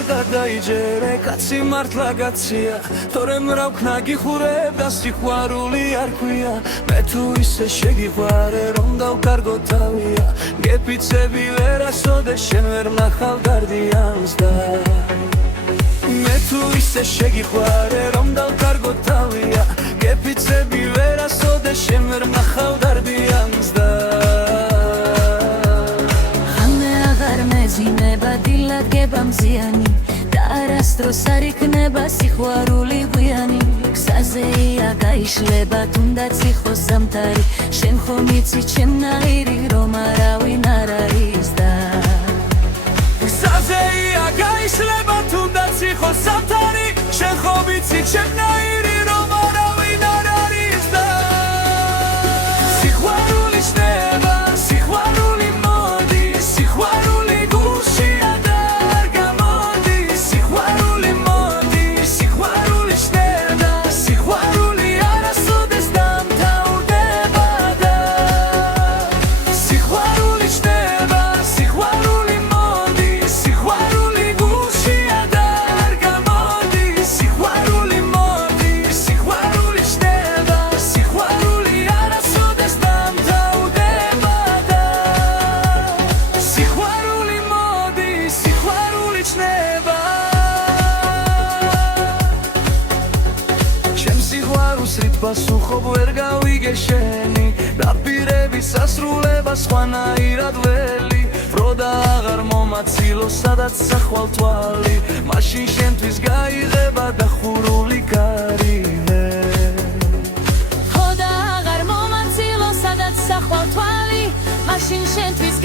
არ გადაიჯერე კაცი მართლა კაცია თორემ რა ვქნა გიხურებ და სიყვარული არ ქვია მე თუ ისე შეგიყვარე რომ დავკარგო თავია გეფიცები ვერასოდეს შენ ვერ ვნახავ გარდიანს და მე თუ ისე შეგიყვარე რომ დავკარგო თავია გეფიცები ვერასოდეს შენ ვერ ვნახავ გარდიანს და დილად გება მზიანი და არასდროს არ იქნება სიყვარული გვიანი გზაზეა გაიშლება თუნდაც იყოს ზამთარი შენ ხომ იცი ჩემნაირი რომ არავინ არ არის და გზაზეა გაიშლება თუნდაც იყოს ზამთარი შენ ხომ იცი ჩემნაირი რომ არავინ არ არის და სიყვარული შნდება სიყვარული მოდი სიყვარული პასუხობ ვერ გავიგე შენი დაპირების სასრულება სხვანაირად ველი ბროდა აღარ მომაცილო სადაც სახვალ თვალი მაშინ შენთვის გაიღება დახურული კარივე ბროდა აღარ მომაცილო სადაც სახვალ თვალი მაშინ შენთვის